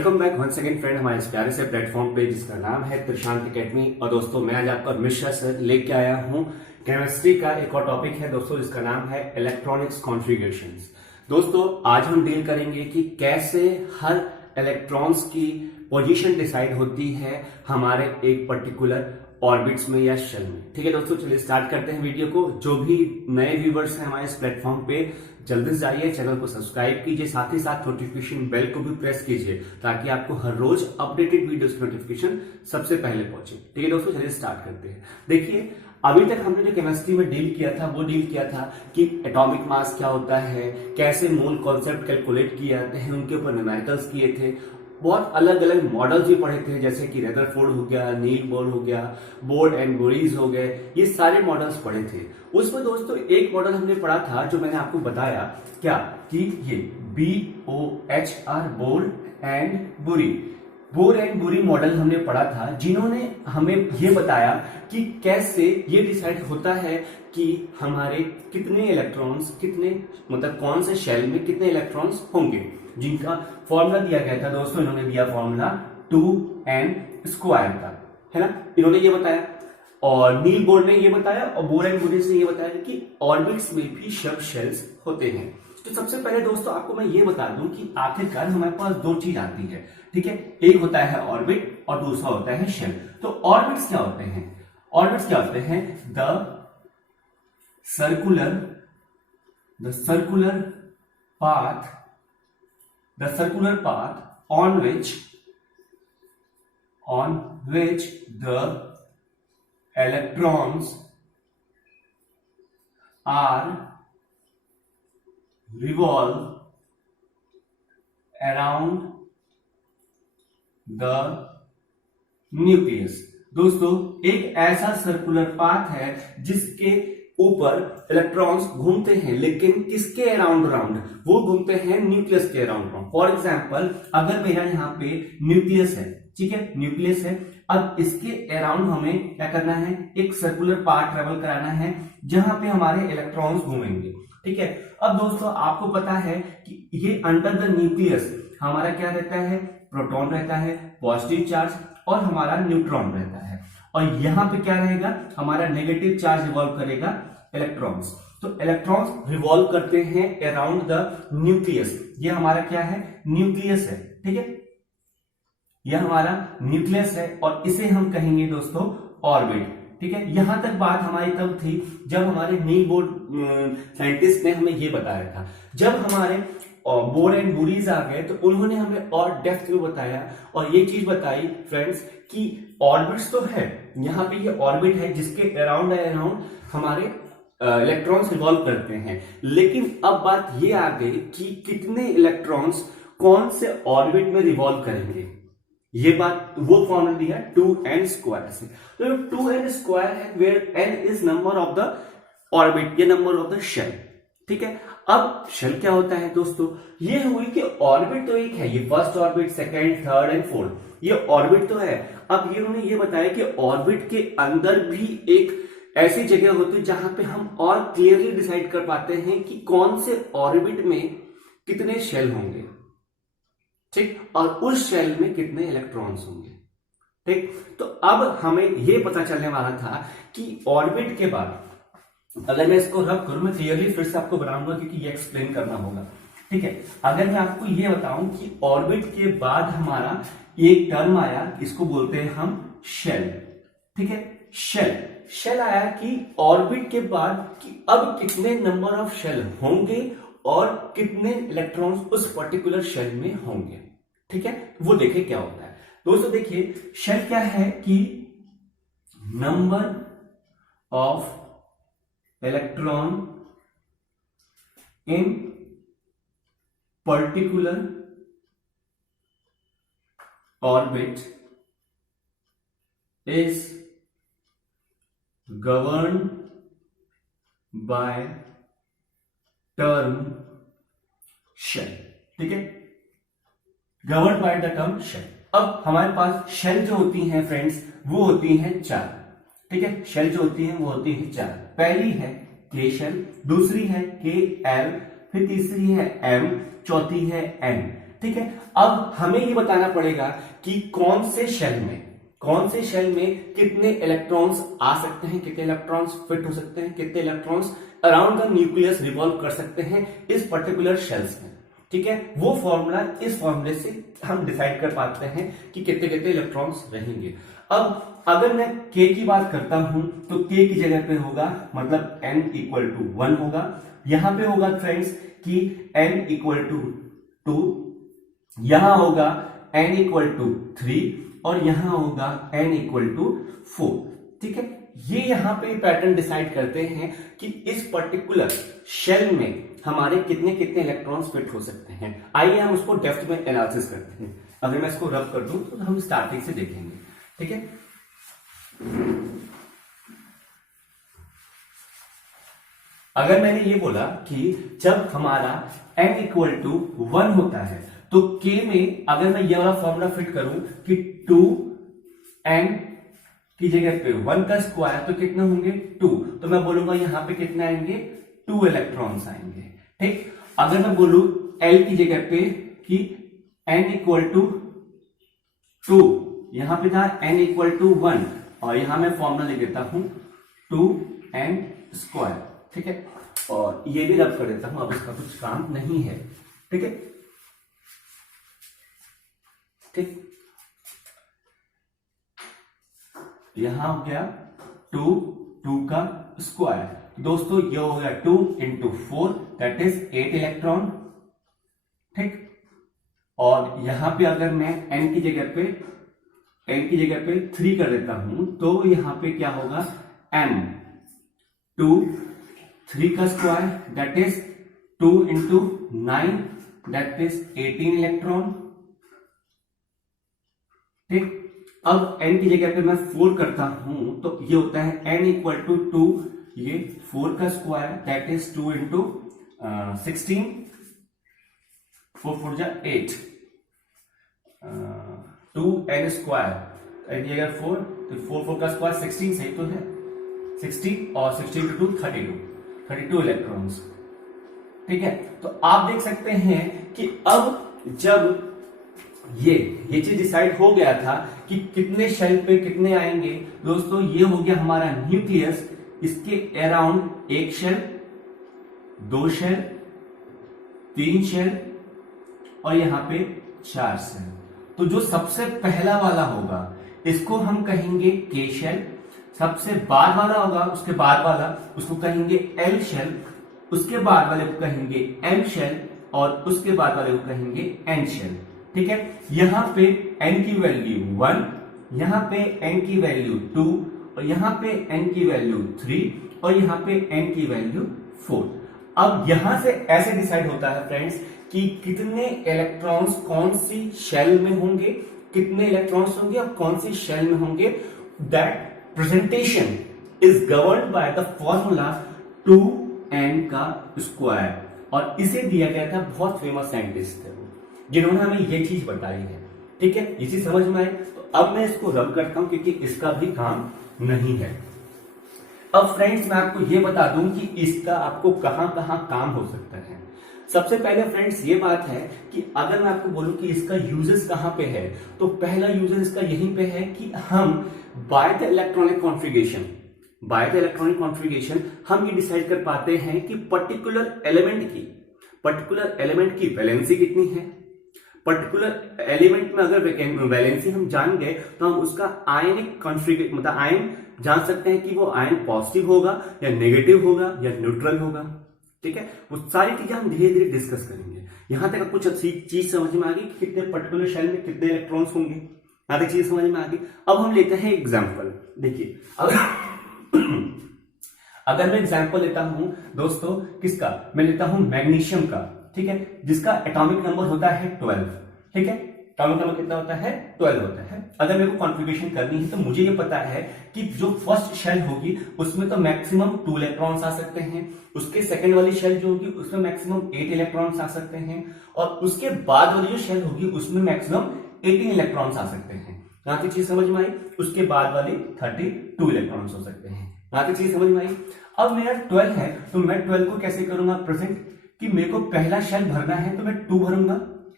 Welcome back once again friend हमारे इस प्यारे से प्लेटफॉर्म पे जिसका नाम है त्रिशांत एकेडमी। और दोस्तों मैं आज आपका मिश्रा सर लेके आया हूँ केमिस्ट्री का एक और टॉपिक है दोस्तों जिसका नाम है इलेक्ट्रॉनिक्स कॉन्फ़िगरेशंस। दोस्तों आज हम डील करेंगे कि कैसे हर इलेक्ट्रॉन्स की पोजीशन डिसाइड होती है हमारे एक पर्टिकुलर ऑर्बिट्स में या शेल में। ठीक है दोस्तों, चलिए स्टार्ट करते हैं वीडियो को। जो भी नए व्यूवर्स हैं हमारे इस प्लेटफॉर्म पे जल्दी से जाइए, चैनल को सब्सक्राइब कीजिए, साथ ही साथ नोटिफिकेशन बेल को भी प्रेस कीजिए ताकि आपको हर रोज अपडेटेड वीडियोस की नोटिफिकेशन सबसे पहले पहुंचे। ठीक है दोस्तों, चलिए स्टार्ट करते हैं। देखिए अभी तक हमने जो केमिस्ट्री में डील किया था वो डील किया था कि एटॉमिक मास क्या होता है, कैसे मोल कॉन्सेप्ट कैलकुलेट किए जाते हैं, उनके ऊपर न्यूमेरिकल्स किए थे। बहुत अलग अलग मॉडल्स भी पढ़े थे जैसे कि रदरफोर्ड हो गया, नील बोर हो गया, बोर्ड एंड बोरीज हो गए, ये सारे मॉडल्स पढ़े थे। उसमें दोस्तों एक मॉडल हमने पढ़ा था जो मैंने आपको बताया क्या कि ये BOHR बोर्ड एंड बुरी, बोर एंड बुरी मॉडल हमने पढ़ा था, जिन्होंने हमें ये बताया कि कैसे ये डिसाइड होता है कि हमारे कितने इलेक्ट्रॉन्स कितने मतलब कौन से शेल में कितने इलेक्ट्रॉन्स होंगे, जिनका फॉर्मूला दिया गया था दोस्तों। इन्होंने दिया फॉर्मूला 2n² का, है ना, इन्होंने ये बताया। और नील बोर्ड ने ये बताया और बोर एंड बुरिस ने ये बताया कि ऑर्बिट्स में भी सब शेल्स होते हैं। तो सबसे पहले दोस्तों आपको मैं ये बता दूं कि आखिरकार हमारे पास दो चीज आती है, ठीक है, एक होता है ऑर्बिट और दूसरा होता है शेल। तो ऑर्बिट्स क्या होते हैं? ऑर्बिट्स क्या होते हैं? The circular path on which the electrons are revolve around the nucleus. दोस्तों एक ऐसा सर्कुलर पाथ है जिसके ऊपर इलेक्ट्रॉन्स घूमते हैं, लेकिन किसके अराउंड वो घूमते हैं न्यूक्लियस के अराउंड। फॉर एग्जांपल अगर मेरा यहाँ पे न्यूक्लियस है, ठीक है, न्यूक्लियस है, अब इसके अराउंड हमें क्या करना है, एक सर्कुलर पाथ ट्रेवल कराना है जहां पे हमारे इलेक्ट्रॉन्स घूमेंगे। ठीक है, अब दोस्तों आपको पता है कि ये अंडर द न्यूक्लियस हमारा क्या रहता है, प्रोटॉन रहता है पॉजिटिव चार्ज, और हमारा न्यूट्रॉन रहता है, और यहां पे क्या रहेगा, हमारा नेगेटिव चार्ज रिवॉल्व करेगा इलेक्ट्रॉन्स। तो इलेक्ट्रॉन्स रिवॉल्व करते हैं अराउंड द न्यूक्लियस। ये हमारा क्या है, न्यूक्लियस है, ठीक है, यह हमारा न्यूक्लियस है और इसे हम कहेंगे दोस्तों ऑर्बिट। ठीक है, यहां तक बात हमारी तब थी जब हमारे नील बोर्ड साइंटिस्ट ने हमें यह बताया था। जब हमारे बोर एंड बुरीज आ गए तो उन्होंने हमें और डेप्थ में बताया और ये चीज बताई फ्रेंड्स कि ऑर्बिट्स तो है, यहाँ पे ये ऑर्बिट है जिसके अराउंड हमारे इलेक्ट्रॉन्स रिवॉल्व करते हैं, लेकिन अब बात ये आ गई कि कितने इलेक्ट्रॉन्स कौन से ऑर्बिट में रिवॉल्व करेंगे। ये बात वो फॉर्मूला दिया 2n² से। तो 2n² है where n is number of the orbit, ये नंबर ऑफ द शेल। ठीक है, अब शेल क्या होता है दोस्तों, ये हुई कि ऑर्बिट तो एक है, ये first orbit, second, third and fourth, ये ऑर्बिट तो है। अब ये उन्होंने ये बताया कि ऑर्बिट के अंदर भी एक ऐसी जगह होती है जहां पे हम और क्लियरली डिसाइड कर पाते हैं कि कौन से ऑर्बिट में कितने शेल होंगे, ठीक, और उस शेल में कितने इलेक्ट्रॉन्स होंगे। ठीक, तो अब हमें यह पता चलने वाला था कि ऑर्बिट के बाद, अगर मैं इसको रब करूं, मैं क्लियरली फिर से आपको बनाऊंगा क्योंकि ये एक्सप्लेन करना होगा। ठीक है, अगर मैं आपको ये बताऊं कि ऑर्बिट के बाद हमारा एक टर्म आया, इसको बोलते हैं हम शेल। ठीक है, शेल आया कि ऑर्बिट के बाद कि अब कितने नंबर ऑफ शेल होंगे और कितने इलेक्ट्रॉन्स उस पर्टिकुलर शेल में होंगे। ठीक है, वो देखें क्या होता है दोस्तों। देखिए शेल क्या है कि number of electron in particular orbit is governed by term shell। ठीक है, governed by the term shell। अब हमारे पास शेल जो होती हैं फ्रेंड्स वो होती हैं चार। ठीक है, शेल जो होती हैं वो होती हैं चार। पहली है के शेल, दूसरी है के एल, फिर तीसरी है एम, चौथी है एन। ठीक है। अब हमें ये बताना पड़ेगा कि कौन से शेल में कितने इलेक्ट्रॉन्स आ सकते हैं, कितने इलेक्ट्रॉन्स फिट हो सकते हैं, कितने electrons around the nucleus revolve कर सकते हैं इस पर्टिकुलर शेल्स में। ठीक है, वो फॉर्मूला, इस फॉर्मूले से हम डिसाइड कर पाते हैं कि कितने कितने इलेक्ट्रॉन्स रहेंगे। अब अगर मैं k की बात करता हूं तो k की जगह पे होगा, मतलब n इक्वल टू 1 होगा। यहां पे होगा फ्रेंड्स कि n इक्वल टू 2, यहां होगा n इक्वल टू 3 और यहां होगा n इक्वल टू 4। ठीक है, ये यहां पे पैटर्न डिसाइड करते हैं कि इस पर्टिकुलर शेल में हमारे कितने कितने इलेक्ट्रॉन्स फिट हो सकते हैं। आइए हम उसको डेप्थ में एनालिसिस करते हैं। अगर मैं इसको रब कर दूं तो हम स्टार्टिंग से देखेंगे। ठीक है, अगर मैंने ये बोला कि जब हमारा n इक्वल टू 1 होता है तो k में अगर मैं ये वाला फॉर्मूला फिट करूं कि 2n की जगह पे 1 का स्क्वायर तो कितने होंगे 2, तो मैं बोलूंगा यहां पे कितने आएंगे 2 इलेक्ट्रॉन्स आएंगे। ठीक, अगर मैं बोलूं L की जगह पे कि n इक्वल टू 2, यहां पे था n इक्वल टू 1 और यहां मैं फॉर्मूला लिख देता हूं 2n स्क्वायर। ठीक है, और ये भी रब कर देता हूं, अब इसका कुछ काम नहीं है। ठीक है, ठीक, यहां हो गया 2 का स्क्वायर। दोस्तों ये हो गया 2 इंटू 4 दैट इज 8 इलेक्ट्रॉन। ठीक, और यहां पे अगर मैं n की जगह पे 3 कर देता हूं तो यहां पे क्या होगा m 2 3 का square that is 2 into 9 that is 18 electron. ठीक, अब n की जगह पे मैं 4 करता हूं तो ये होता है n इक्वल टू 2, ये 4 का स्क्वायर दैट इज 2 इंटू 16, 4 4 जा 8, 2n स्क्वायर, n की जगह 4 तो 4 4 का स्क्वायर 16 सही तो है 16 और 16 टू 32 इलेक्ट्रॉन्स। ठीक है, तो आप देख सकते हैं कि अब जब ये चीज डिसाइड हो गया था कि कितने शेल पे कितने आएंगे, दोस्तों ये हो गया हमारा न्यूक्लियस, इसके अराउंड 1 शेल, 2 शेल, 3 शेल और यहां पे 4 शेल। तो जो सबसे पहला वाला होगा इसको हम कहेंगे K शेल, सबसे बाद वाला होगा उसके बाद वाला उसको कहेंगे L शेल, उसके बाद वाले को कहेंगे M शेल और उसके बाद वाले को कहेंगे N शेल। ठीक है, यहां पे n की वैल्यू 1, यहां पे n की वैल्यू 2 और यहां पे n की वैल्यू 3 और यहां पे n की वैल्यू 4। अब यहां से ऐसे डिसाइड होता है फ्रेंड्स कि कितने इलेक्ट्रॉन्स कौन सी शेल में होंगे, कितने इलेक्ट्रॉन्स होंगे और कौन सी शेल में होंगे। That presentation is governed by the formula 2n का स्क्वायर, और इसे दिया गया था बहुत फेमस साइंटिस्ट थे जिन्होंने हमें ये चीज बताई है। ठीक है, ये चीज समझ में आई। तो अब मैं इसको रब करता हूं क्योंकि इसका भी काम नहीं है। अब फ्रेंड्स मैं आपको ये बता दूं कि इसका आपको कहां कहां काम हो सकता है। सबसे पहले फ्रेंड्स ये बात है कि अगर मैं आपको बोलूं कि इसका यूजेस कहां पे है, तो पहला यूजेस इसका यहीं पे है कि हम बाय द इलेक्ट्रॉनिक कॉन्फ़िगरेशन हम ये डिसाइड कर पाते हैं कि पर्टिकुलर एलिमेंट की वैलेंसी कितनी है। पर्टिकुलर एलिमेंट में अगर वैलेंसी हम जान गए तो हम उसका आयनिक कॉन्फ़िगरेशन, मतलब आयन जान सकते हैं कि वो आयन पॉजिटिव होगा या नेगेटिव होगा या न्यूट्रल होगा। ठीक है, वो सारी चीजें हम धीरे धीरे डिस्कस करेंगे। यहां तक कुछ चीज समझ में आ गई कि कितने पर्टिकुलर शेल में कितने इलेक्ट्रॉन्स होंगे, यहां तक चीज समझ में आ गई। अब हम लेते हैं एग्जाम्पल। देखिए अगर मैं एग्जाम्पल लेता हूं दोस्तों किसका, मैं लेता हूं मैग्नीशियम का। ठीक है, जिसका एटॉमिक नंबर होता है 12। ठीक है, एटॉमिक नंबर कितना होता है 12 होता है। अगर मेरे को कॉन्फ़िगरेशन करनी है तो मुझे ये पता है कि जो फर्स्ट शेल होगी उसमें तो मैक्सिमम 2 इलेक्ट्रॉन्स आ सकते हैं, उसके सेकंड वाली शेल जो होगी उसमें मैक्सिमम 8 इलेक्ट्रॉन्स आ सकते हैं और उसके बाद वाली जो शेल होगी उसमें मैक्सिमम 18 इलेक्ट्रॉन्स आ सकते हैं। यहां तक चीज समझ में आई। उसके बाद वाली 32 इलेक्ट्रॉन्स हो सकते हैं। यहां तक चीज समझ में आई। अब मेरा 12 है तो मैं 12 को कैसे करूंगा प्रेजेंट, कि मेरे को पहला शेल भरना है तो मैं 2 भरूंगा,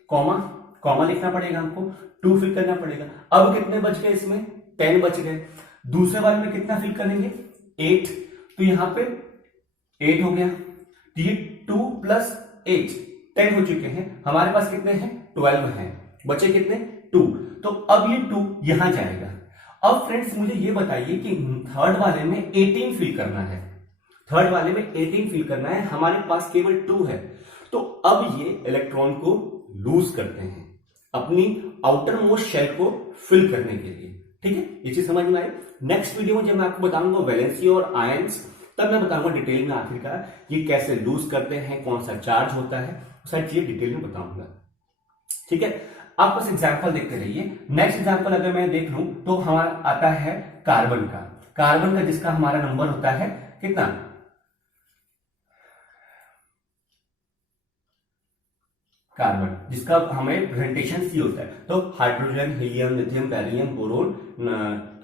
कॉमा कॉमा लिखना पड़ेगा हमको, 2 फिल करना पड़ेगा। अब कितने बच गए इसमें, 10 बच गए। दूसरे वाले में कितना फिल करेंगे, 8, तो यहां पे 8 हो गया, ये 2 प्लस 8 10 हो चुके हैं। हमारे पास कितने हैं, 12 हैं, बचे कितने, 2। तो अब ये 2 यहां जाएगा। अब फ्रेंड्स मुझे ये बताइए कि थर्ड वाले में 18 फिल करना है, थर्ड वाले में 18 फिल करना है, हमारे पास केवल 2 है। तो अब ये इलेक्ट्रॉन को लूज करते हैं अपनी आउटर मोस्ट शेल को फिल करने के लिए। ठीक है, ये चीज समझ में आई। नेक्स्ट वीडियो में जब मैं आपको बताऊंगा वैलेंसी और आयंस, तब मैं बताऊंगा डिटेल में आखिरकार ये कैसे लूज करते हैं, कौन सा चार्ज होता है, सारी चीजें डिटेल में बताऊंगा। ठीक है, आप बस एग्जाम्पल देखते रहिए। नेक्स्ट एग्जाम्पल अगर मैं देख लूं तो हमारा आता है कार्बन का, कार्बन का जिसका हमारा नंबर होता है कितना, कार्बन जिसका हमें प्रेजेंटेशन सी होता है। तो hydrogen, helium, lithium, barium, boron,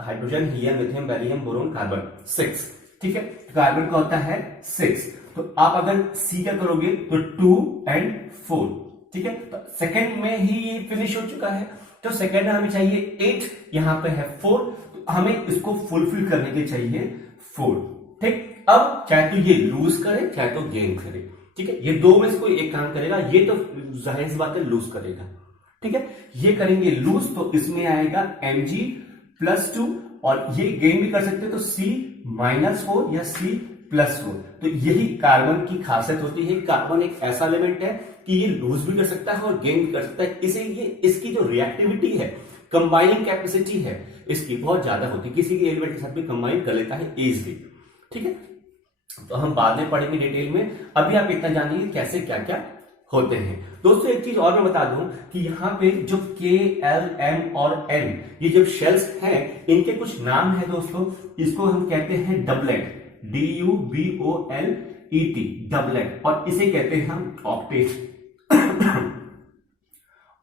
hydrogen, helium, lithium, barium, boron, carbon 6। ठीक है, कार्बन का होता है 6। तो आप अगर सी का करोगे तो 2 और 4। ठीक है, तो सेकंड में ही ये फिनिश हो चुका है। तो सेकंड में हमें चाहिए 8, यहां पे है 4, तो हमें इसको फुलफिल करने के चाहिए 4। ठीक, अब चाहे तो ये लूज करे चाहे तो गेन करे। ठीक है, ये दो में से कोई एक काम करेगा, ये तो जाहिर सी बात है लूज करेगा। ठीक है, ये करेंगे लूज, तो इसमें आएगा Mg+2, और ये गेन भी कर सकते हैं तो C-4 या C+4। तो यही कार्बन की खासियत होती है। कार्बन एक ऐसा एलिमेंट है कि ये लूज भी कर सकता है और गेन भी कर सकता है। इसीलिए इसकी जो रिएक्टिविटी है, कंबाइनिंग कैपेसिटी है, इसकी बहुत ज्यादा होती है, किसी के एलिमेंट के साथ भी कंबाइन कर लेता है इजीली। ठीक है, तो हम बाद में पढ़ेंगे डिटेल में, अभी आप इतना जानिए कैसे क्या क्या होते हैं। दोस्तों एक चीज और मैं बता दूं कि यहाँ पे जो K, L, M और N ये जो शेल्स हैं, इनके कुछ नाम है दोस्तों। इसको हम कहते हैं डबलेट, DUBOLET, डबलेट, और इसे कहते हैं हम ऑक्टेट,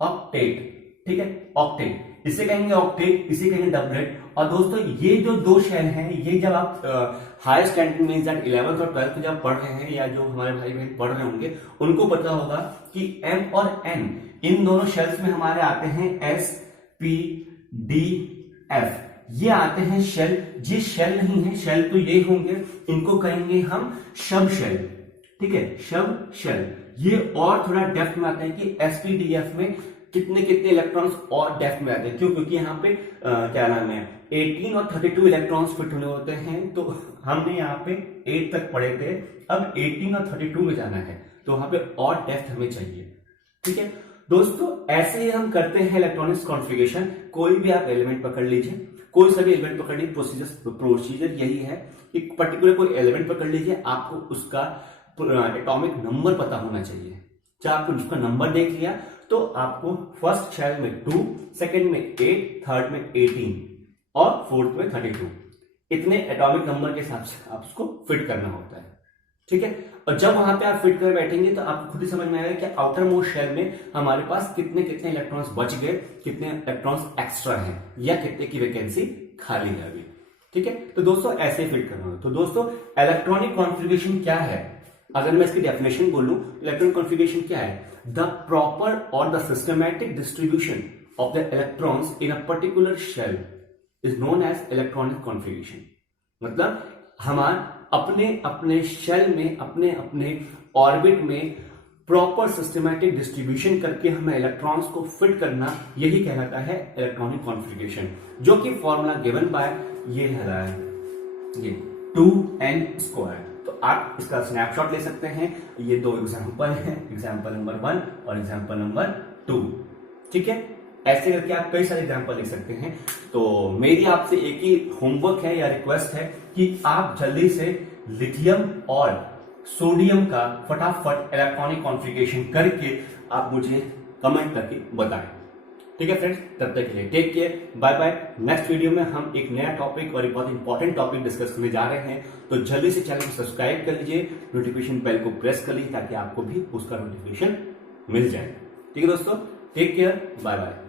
ऑक्टेट। ठीक है, ऑक्टेट इसे कहेंगे, ऑक्टेट इसे कहेंगे डबलेट। और दोस्तों ये जो दो शेल हैं, ये जब आप हायर स्टैंडर्ड में 11th और 12th जब पढ़ रहे हैं, या जो हमारे भाई बहन पढ़ रहे होंगे उनको पता होगा कि M और N इन दोनों शेल्स में हमारे आते हैं S, P, D, F, ये आते हैं शेल। ये शेल नहीं है, शेल तो ये होंगे, इनको कहेंगे हम शब शेल। ठीक है, शब शेल। ये और थोड़ा डेप्थ में आता है कि SPDF में कितने कितने इलेक्ट्रॉन्स और डेप्थ में आते हैं। क्यों, क्योंकि यहाँ पे क्या नाम है 18 और 32 इलेक्ट्रॉन्स फिट होने होते हैं। तो हमने यहाँ पे 8 तक पढ़े थे, अब 18 और 32 में जाना है, तो वहां पे और डेप्थ हमें चाहिए। ठीक है दोस्तों, ऐसे ही हम करते हैं इलेक्ट्रॉनिक्स कॉन्फ़िगरेशन। कोई भी आप एलिमेंट पकड़ लीजिए, कोई सा भी एलिमेंट पकड़ लीजिए, प्रोसीजर यही है कि पर्टिकुलर कोई एलिमेंट पकड़ लीजिए, आपको उसका एटॉमिक नंबर पता होना चाहिए। जब आपको उसका नंबर देख लिया तो आपको फर्स्ट शेल में 2, सेकंड में 8, थर्ड में 18 और फोर्थ में 32, इतने एटॉमिक नंबर के हिसाब से आप उसको फिट करना होता है। ठीक है, और जब वहां पे आप फिट कर बैठेंगे तो आपको खुद ही समझ में आएगा कि आउटर मोस्ट शेल में हमारे पास कितने कितने इलेक्ट्रॉन्स बच गए, कितने इलेक्ट्रॉन्स एक्स्ट्रा हैं, या कितने की वैकेंसी खाली है अभी। ठीक है, तो दोस्तों ऐसे फिट करना हो। तो दोस्तों इलेक्ट्रॉनिक कॉन्फ़िगरेशन क्या है, अगर मैं इसकी डेफिनेशन बोलूं, इलेक्ट्रॉनिक कॉन्फ़िगरेशन क्या है, द प्रॉपर और the systematic distribution of the electrons in a particular shell is known as electronic configuration. मतलब हमारे अपने अपने शेल में, अपने अपने ऑर्बिट में प्रॉपर सिस्टमैटिक डिस्ट्रीब्यूशन करके हमें इलेक्ट्रॉन्स को फिट करना, यही कहलाता है इलेक्ट्रॉनिक कॉन्फ़िगरेशन, जो कि फॉर्मूला गिवन बाय ये है, ये 2n²। तो आप इसका स्नैपशॉट ले सकते हैं। ये दो एग्जांपल हैं, एग्जांपल नंबर 1 और एग्जांपल नंबर 2। ठीक है, ऐसे करके आप कई सारे एग्जांपल लिख सकते हैं। तो मेरी आपसे एक ही होमवर्क है या रिक्वेस्ट है कि आप जल्दी से लिथियम और सोडियम का फटाफट इलेक्ट्रॉनिक कॉन्फ़िगरेशन करके आप मुझे कमेंट करके बताएं। ठीक है फ्रेंड्स, तब तक के लिए take care, bye bye. Next video में हम एक नया टॉपिक और एक बहुत इंपॉर्टेंट टॉपिक डिस्कस करने जा रहे हैं। तो जल्दी से चैनल को सब्सक्राइब कर लीजिए, नोटिफिकेशन बेल को प्रेस कर लीजिए ताकि आपको भी उसका नोटिफिकेशन मिल जाए। ठीक है दोस्तों, टेक केयर, बाय बाय।